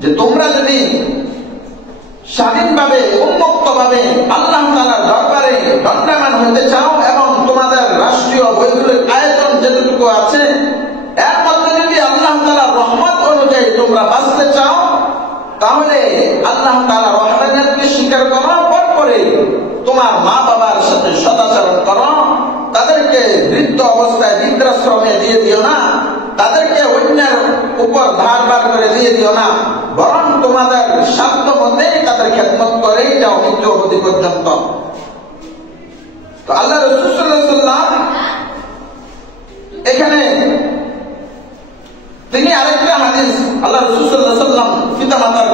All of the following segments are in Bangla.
যে তোমরা যদি স্বাধীনভাবে উন্মুক্তভাবে আল্লাহ তাআলার দরবারে দণ্ডায়মান হতে চাও এবং তোমাদের রাষ্ট্রীয় বৈধুরিক আয়তন যেটুকু আছে এর মধ্যে যদি আল্লাহ তাআলার রহমত অনুযায়ী তোমরা বাঁচতে চাও, তাহলে আল্লাহ তাআলার ওয়াহদানিয়তকে স্বীকার করো, পরপরে তোমার মা বাবার সাথে সদাচরণ করো, তাদেরকে বৃদ্ধ অবস্থায় বৃদ্ধাশ্রমে দিয়ে দিও না, তাদেরকে অন্যের উপর ধারবার করে দিয়ে দিও না, বরং তোমাদের সাধ্য মতে তাদের খেদমত করেই যাও মৃত্যু অবধি পর্যন্ত। তো আল্লাহ রাসূল সাল্লাল্লাহু আলাইহি ওয়াসাল্লাম এখানে তিনি আরেকটা হাদিস আল্লাহ রাসূল সাল্লাল্লাহু আলাইহি ওয়াসাল্লাম পিতামাতার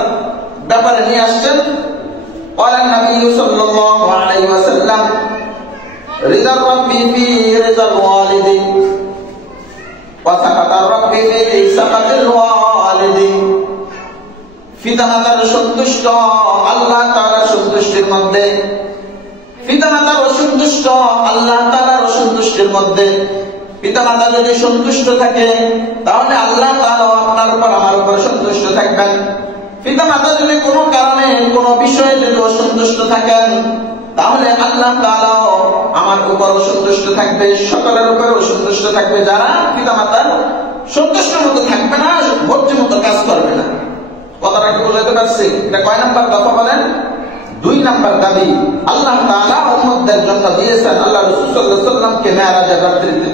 ব্যাপারে নিয়ে আসছেন। قال النبي صلى الله عليه وسلم رضا الرب في رضا الوالد وسخط الرب في سخط الوالد। পিতামাতার সন্তুষ্ট আল্লাহ তাআলার সন্তুষ্টির মধ্যে, পিতামাতার অসন্তুষ্ট আল্লাহ তাআলার অসন্তুষ্টির মধ্যে। পিতামাতা যদি সন্তুষ্ট থাকে তাহলে আল্লাহ তাআলা আপনার উপর আমার উপর সন্তুষ্ট থাকবেন। পিতামাতা যদি কোনো কারণে কোনো বিষয়ে যদি অসন্তুষ্ট থাকেন তাহলে আল্লাহ তাআলা আমার উপর অসন্তুষ্ট থাকবে, সকলের উপর অসন্তুষ্ট থাকবে যারা পিতামাতার সন্তুষ্ট মতো থাকবে না, ভর্তি মতো কাজ করবে না। কথাটা কি বুঝাতে পারছি? এটা কয় নাম্বার দফা বলেন? 2 নাম্বার দাবি আল্লাহ তাআলা উম্মতদের জন্য দিয়েছেন আল্লাহ রাসূল সাল্লাল্লাহু আলাইহি ওয়াসাল্লামকে মেরাজের রাত্রিতে।